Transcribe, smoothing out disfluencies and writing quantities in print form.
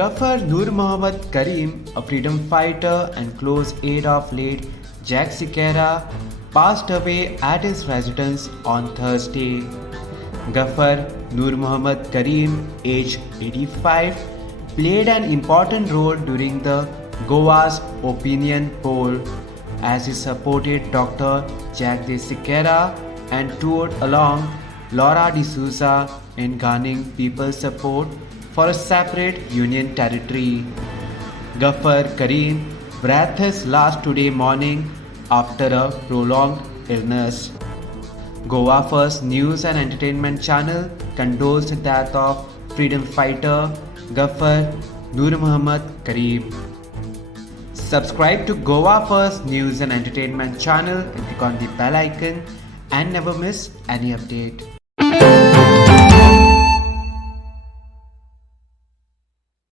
Ghaffar Nur Muhammad Karim, a freedom fighter and close aide of late Jack Sikera, passed away at his residence on Thursday. Ghaffar Nur Muhammad Karim, aged 85, played an important role during the Goa's opinion poll as he supported Dr. Jack de Sikera and toured along Laura de Souza in garnering people's support for a separate union territory. Ghaffar Karim breathed his last today morning after a prolonged illness. Goa First News and Entertainment Channel condoles the death of freedom fighter Ghaffar Nur Muhammad Karim. Subscribe to Goa First News and Entertainment Channel and click on the bell icon and never miss any update.